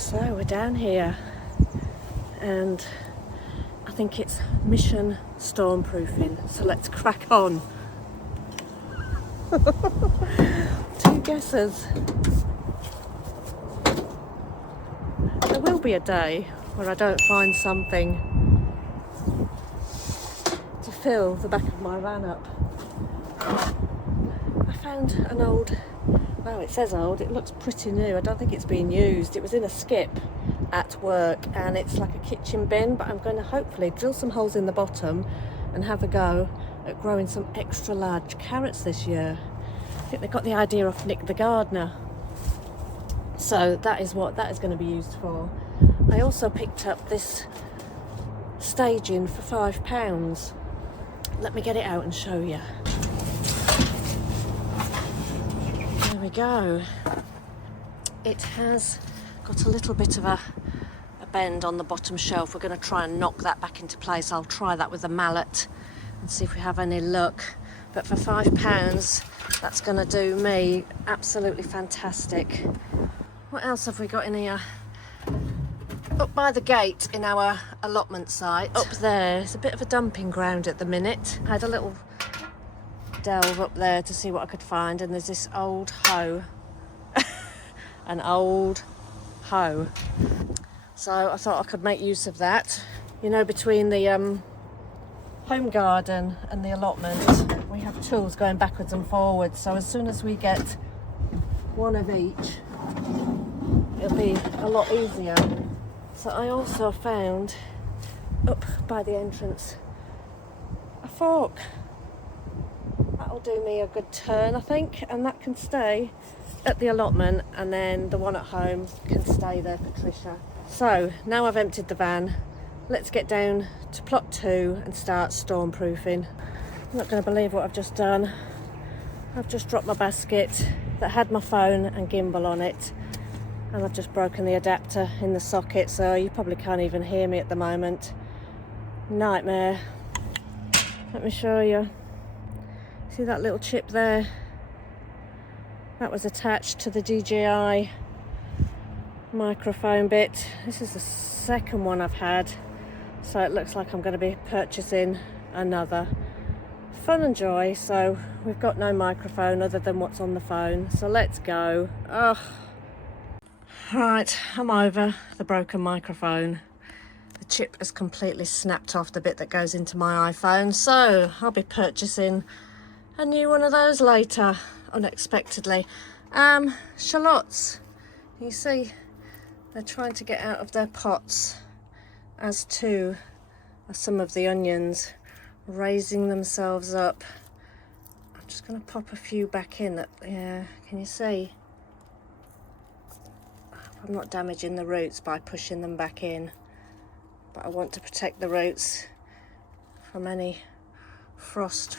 So we're down here and I think it's mission stormproofing, so let's crack on. Two guesses. There will be a day where I don't find something to fill the back of my van up. I found an old, well, it says old, it looks pretty new. I don't think it's been used. It was in a skip at work and it's like a kitchen bin, but I'm going to hopefully drill some holes in the bottom and have a go at growing some extra large carrots this year. I think they got the idea off Nick the gardener. So that is what that is going to be used for. I also picked up this staging for £5. Let me get it out and show you. There we go. It has got a little bit of a bend on the bottom shelf. We're going to try and knock that back into place. I'll try that with a mallet and see if we have any luck. But for £5, that's going to do me absolutely fantastic. What else have we got in here? Up by the gate in our allotment site, up there, it's a bit of a dumping ground at the minute. I had a little delve up there to see what I could find, and there's this old hoe. An old hoe. So I thought I could make use of that. You know, between the home garden and the allotment, we have tools going backwards and forwards. So as soon as we get one of each, it'll be a lot easier. So I also found up by the entrance a fork. That'll do me a good turn, I think, and that can stay at the allotment, and then the one at home can stay there for Trisha. So now I've emptied the van, let's get down to plot 2 and start stormproofing. I'm not going to believe what I've just done. I've just dropped my basket that had my phone and gimbal on it, and I've just broken the adapter in the socket, so you probably can't even hear me at the moment. Nightmare. Let me show you. See that little chip there? That was attached to the DJI microphone bit. This is the second one I've had, so it looks like I'm going to be purchasing another. Fun and joy. So we've got no microphone other than what's on the phone, so let's go. Ugh. Right, I'm over the broken microphone. The chip has completely snapped off the bit that goes into my iPhone, so I'll be purchasing a new one of those later, unexpectedly. Shallots. You see, they're trying to get out of their pots, as too are some of the onions, raising themselves up. I'm just going to pop a few back in. Yeah, can you see? I'm not damaging the roots by pushing them back in, but I want to protect the roots from any frost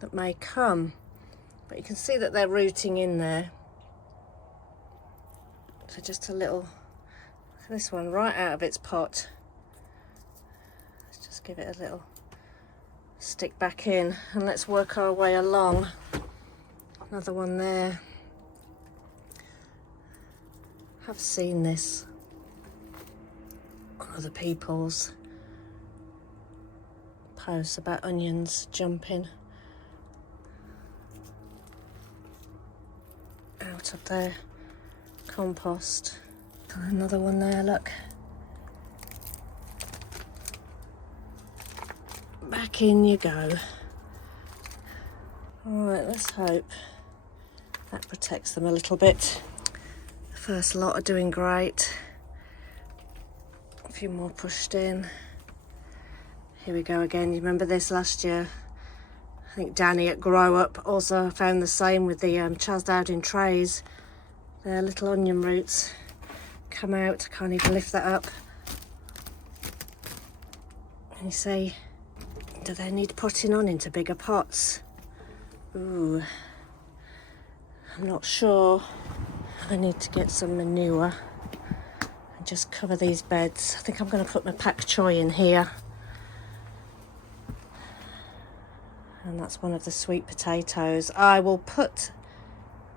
that may come. But you can see that they're rooting in there. So just a little, this one right out of its pot. Let's just give it a little stick back in and let's work our way along. Another one there. I've seen this on other people's posts about onions jumping out of their compost. Another one there, look. Back in you go. Alright, let's hope that protects them a little bit. The first lot are doing great. A few more pushed in. Here we go again. You remember this last year? I think Danny at Grow Up also found the same with the Charles Dowding trays. Their little onion roots come out. I can't even lift that up. And you see, do they need putting on into bigger pots? Ooh, I'm not sure. I need to get some manure and just cover these beds. I think I'm going to put my pak choi in here. And that's one of the sweet potatoes. I will put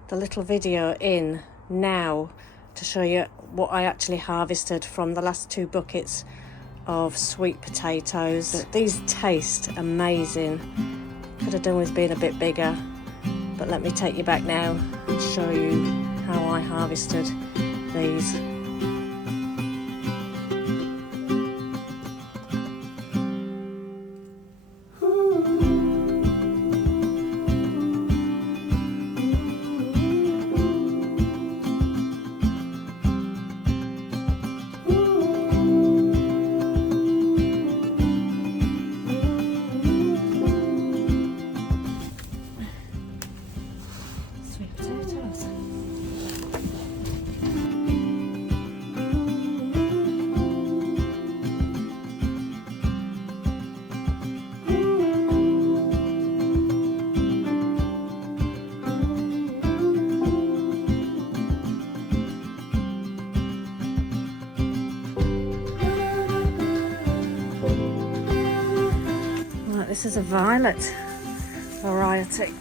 the little video in now to show you what I actually harvested from the last 2 buckets of sweet potatoes. But these taste amazing. Could have done with being a bit bigger, but let me take you back now and show you how I harvested these. This is a violet variety.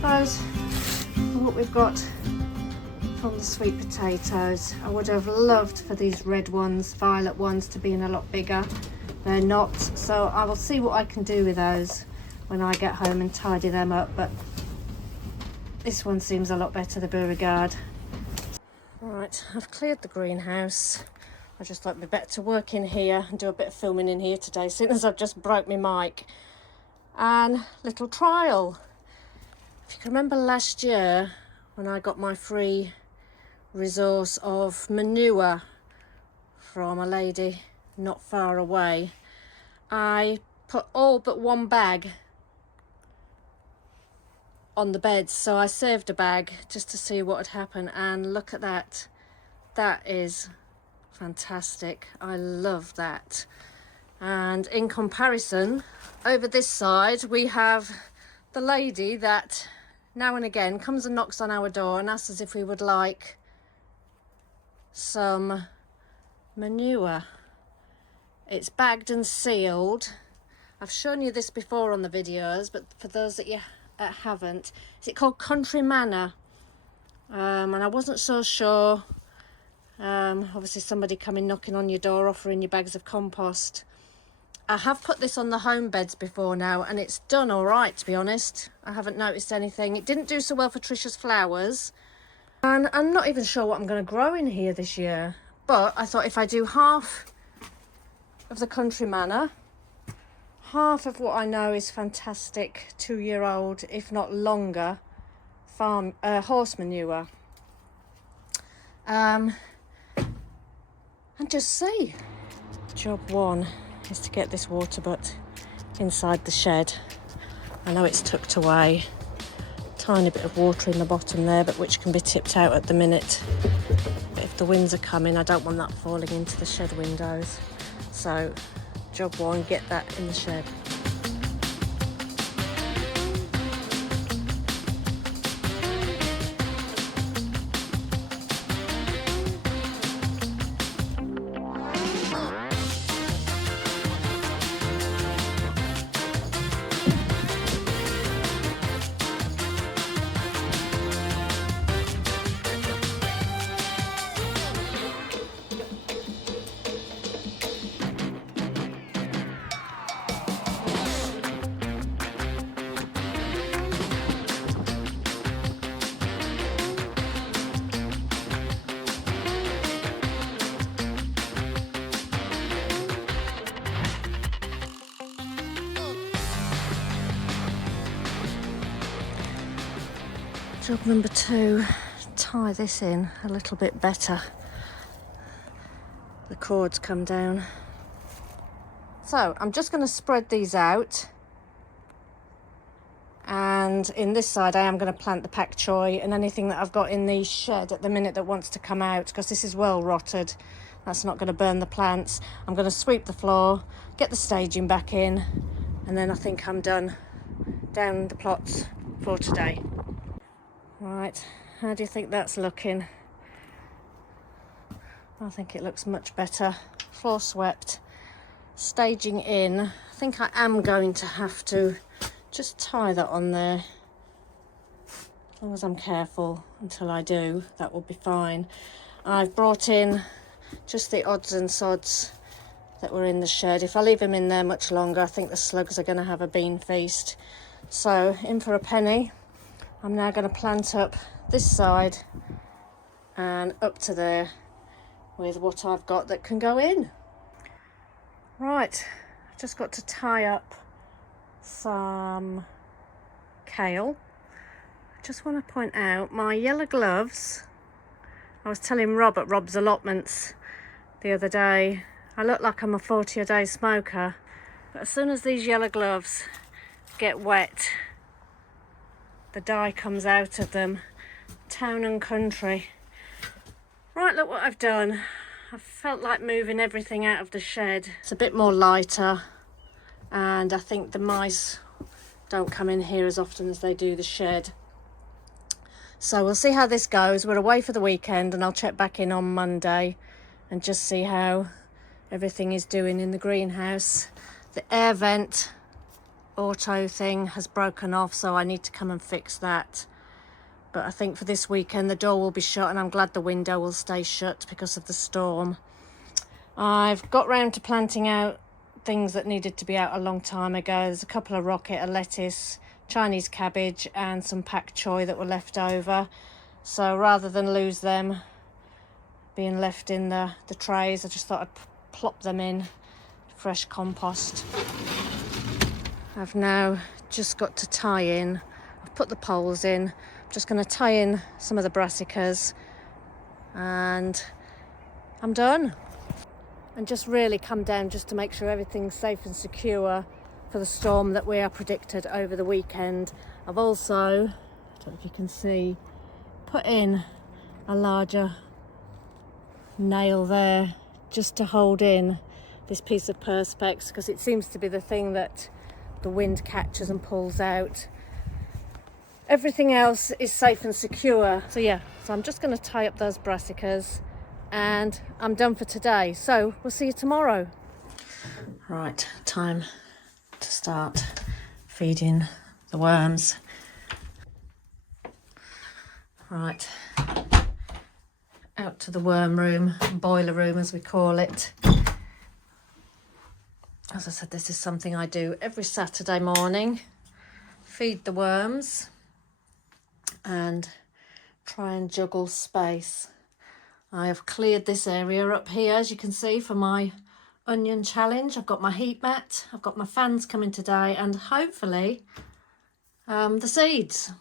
Those are what we've got from the sweet potatoes. I would have loved for these red ones, violet ones, to be in a lot bigger. They're not, so I will see what I can do with those when I get home and tidy them up, but this one seems a lot better, the Beauregard. Right, I've cleared the greenhouse. I just thought it'd be better to work in here and do a bit of filming in here today, seeing as I've just broke my mic. And little trial. If you can remember last year when I got my free resource of manure from a lady not far away, I put all but 1 bag on the beds, so I saved a bag just to see what would happen, and look at that. That is fantastic. I love that. And in comparison, over this side we have the lady that now and again comes and knocks on our door and asks us if we would like some manure. It's bagged and sealed. I've shown you this before on the videos, but for those that you haven't, is it called Country Manor? And I wasn't so sure. Obviously somebody coming knocking on your door offering you bags of compost. I have put this on the home beds before now, and it's done all right, to be honest. I haven't noticed anything. It didn't do so well for Trisha's flowers, and I'm not even sure what I'm going to grow in here this year. But I thought if I do half of the Country Manor, half of what I know is fantastic 2-year-old, if not longer, farm horse manure, and just see. Job 1 is to get this water butt inside the shed. I know it's tucked away, tiny bit of water in the bottom there, but which can be tipped out at the minute. But if the winds are coming, I don't want that falling into the shed windows. So job 1, get that in the shed. Job number 2, tie this in a little bit better. The cords come down. So I'm just going to spread these out, and in this side I am going to plant the pak choi and anything that I've got in the shed at the minute that wants to come out, because this is well rotted. That's not going to burn the plants. I'm going to sweep the floor, get the staging back in, and then I think I'm done down the plots for today. Right, how do you think that's looking? I think it looks much better. Floor swept. Staging in. I think I am going to have to just tie that on there. As long as I'm careful until I do, that will be fine. I've brought in just the odds and sods that were in the shed. If I leave them in there much longer, I think the slugs are going to have a bean feast. So, in for a penny. I'm now going to plant up this side and up to there with what I've got that can go in. Right, I've just got to tie up some kale. I just want to point out my yellow gloves. I was telling Rob at Rob's Allotments the other day, I look like I'm a 40-a-day smoker, but as soon as these yellow gloves get wet, the dye comes out of them. Town and country. Right, look what I've done. I felt like moving everything out of the shed. It's a bit more lighter, and I think the mice don't come in here as often as they do the shed. So we'll see how this goes. We're away for the weekend, and I'll check back in on Monday and just see how everything is doing in the greenhouse. The air vent auto thing has broken off, so I need to come and fix that. But I think for this weekend the door will be shut, and I'm glad the window will stay shut because of the storm. I've got round to planting out things that needed to be out a long time ago. There's a couple of rocket, a lettuce, Chinese cabbage and some pak choi that were left over. So rather than lose them being left in the trays, I just thought I'd plop them in fresh compost. I've now just got to tie in. I've put the poles in. I'm just going to tie in some of the brassicas and I'm done. And just really come down just to make sure everything's safe and secure for the storm that we are predicted over the weekend. I've also, I don't know if you can see, put in a larger nail there just to hold in this piece of perspex, because it seems to be the thing that the wind catches and pulls out. Everything else is safe and secure. So yeah, so I'm just going to tie up those brassicas and I'm done for today. So we'll see you tomorrow. Right, time to start feeding the worms. Right, out to the worm room, boiler room as we call it. As I said, this is something I do every Saturday morning. Feed the worms and try and juggle space. I have cleared this area up here, as you can see, for my onion challenge. I've got my heat mat, I've got my fans coming today, and hopefully the seeds.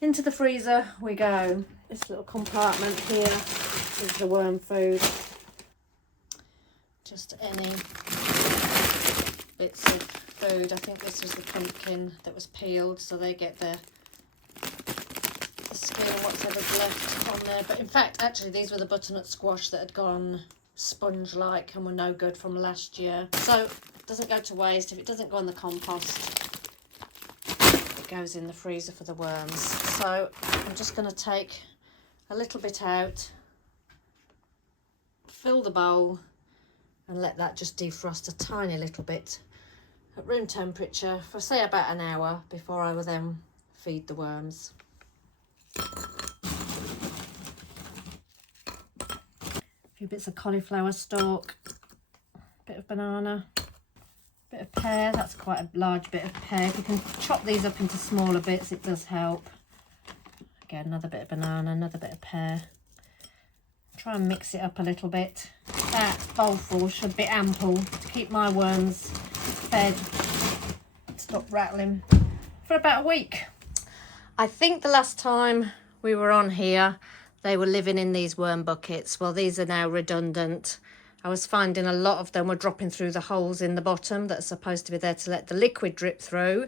Into the freezer we go. This little compartment here is the worm food. Just any bits of food. I think this was the pumpkin that was peeled, so they get the skin and whatever's left on there. But in fact, actually, these were the butternut squash that had gone sponge-like and were no good from last year. So it doesn't go to waste. If it doesn't go in the compost, it goes in the freezer for the worms. So I'm just going to take a little bit out, fill the bowl, and let that just defrost a tiny little bit at room temperature for, say, about an hour before I will then feed the worms. A few bits of cauliflower stalk, bit of banana, bit of pear. That's quite a large bit of pear. If you can chop these up into smaller bits, it does help. Again, another bit of banana, another bit of pear. Try and mix it up a little bit. That bowlful should be ample to keep my worms fed, stop rattling, for about a week. I think the last time we were on here, they were living in these worm buckets. Well, these are now redundant. I was finding a lot of them were dropping through the holes in the bottom that are supposed to be there to let the liquid drip through.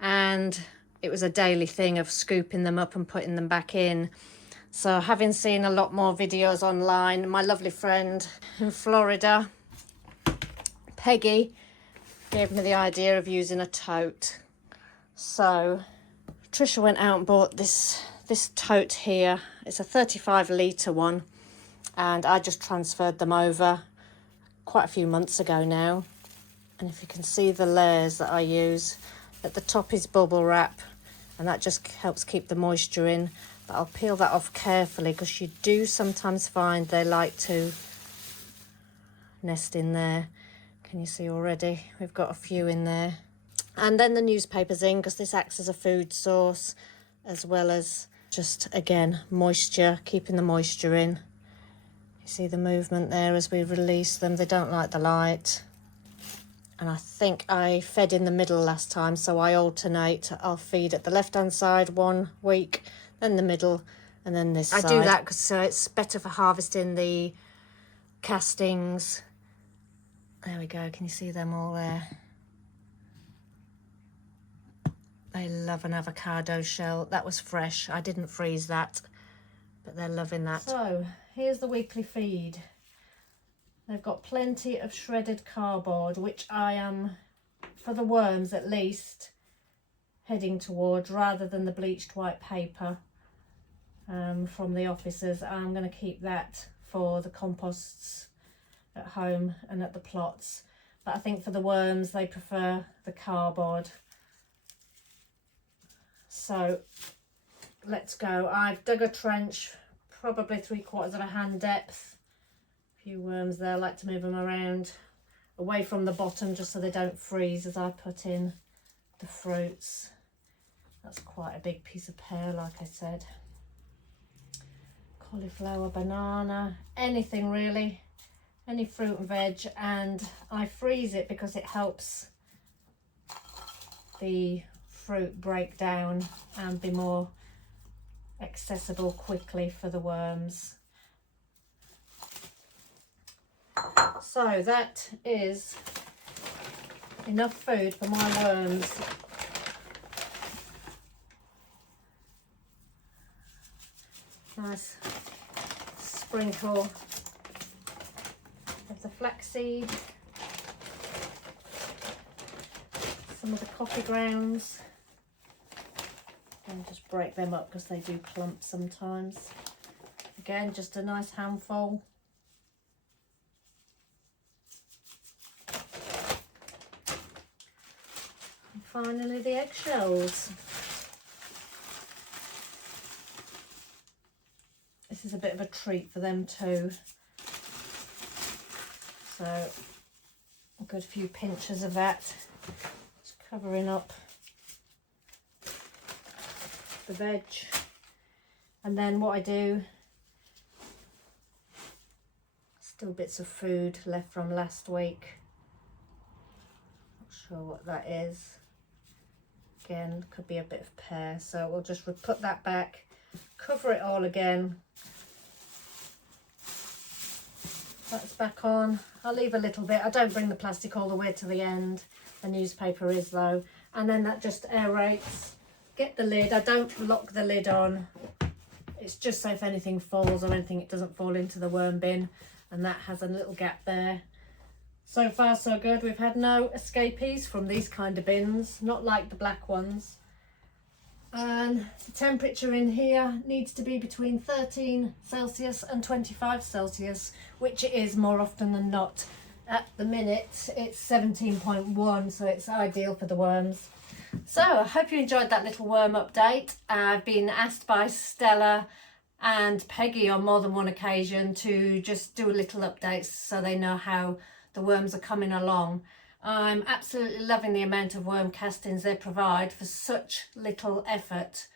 And it was a daily thing of scooping them up and putting them back in. So having seen a lot more videos online, my lovely friend in Florida, Peggy, gave me the idea of using a tote. So Trisha went out and bought this tote here. It's a 35 litre one, and I just transferred them over quite a few months ago now. And if you can see the layers that I use, at the top is bubble wrap, and that just helps keep the moisture in. But I'll peel that off carefully because you do sometimes find they like to nest in there. Can you see already? We've got a few in there. And then the newspaper's in because this acts as a food source, as well as just, again, moisture, keeping the moisture in. You see the movement there as we release them. They don't like the light. And I think I fed in the middle last time, so I alternate. I'll feed at the left-hand side 1 week, then the middle, and then this side. I do that because it's better for harvesting the castings. There we go. Can you see them all there? They love an avocado shell. That was fresh. I didn't freeze that, but they're loving that. So here's the weekly feed. They've got plenty of shredded cardboard, which I am, for the worms at least, heading towards, rather than the bleached white paper from the offices. I'm going to keep that for the composts at home and at the plots. But I think for the worms, they prefer the cardboard. So let's go. I've dug a trench, probably 3/4 of a hand depth. A few worms there. I like to move them around away from the bottom just so they don't freeze as I put in the fruits. That's quite a big piece of pear, like I said. Cauliflower, banana, anything really, any fruit and veg. And I freeze it because it helps the fruit break down and be more accessible quickly for the worms. So that is enough food for my worms. Nice sprinkle of the flaxseed, some of the coffee grounds, and just break them up because they do clump sometimes. Again, just a nice handful. And finally the eggshells. This is a bit of a treat for them too. So a good few pinches of that, just covering up the veg. And then what I do, still bits of food left from last week. Not sure what that is. Again, could be a bit of pear. So we'll just put that back, cover it all again. That's back on. I'll leave a little bit. I don't bring the plastic all the way to the end. The newspaper is though. And then that just aerates. Get the lid. I don't lock the lid on. It's just so if anything falls or anything, it doesn't fall into the worm bin. And that has a little gap there. So far so good. We've had no escapees from these kind of bins. Not like the black ones. And the temperature in here needs to be between 13 Celsius and 25 Celsius, which it is more often than not. At the minute it's 17.1, so it's ideal for the worms. So I hope you enjoyed that little worm update. I've been asked by Stella and Peggy on more than one occasion to just do a little update so they know how the worms are coming along. I'm absolutely loving the amount of worm castings they provide for such little effort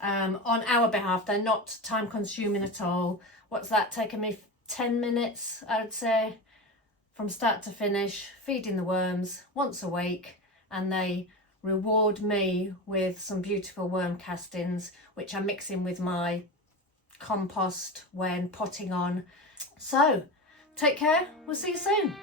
on our behalf. They're not time consuming at all. What's that taken me? 10 minutes, I would say, from start to finish, feeding the worms once a week, and they reward me with some beautiful worm castings, which I mix in with my compost when potting on. So take care, we'll see you soon.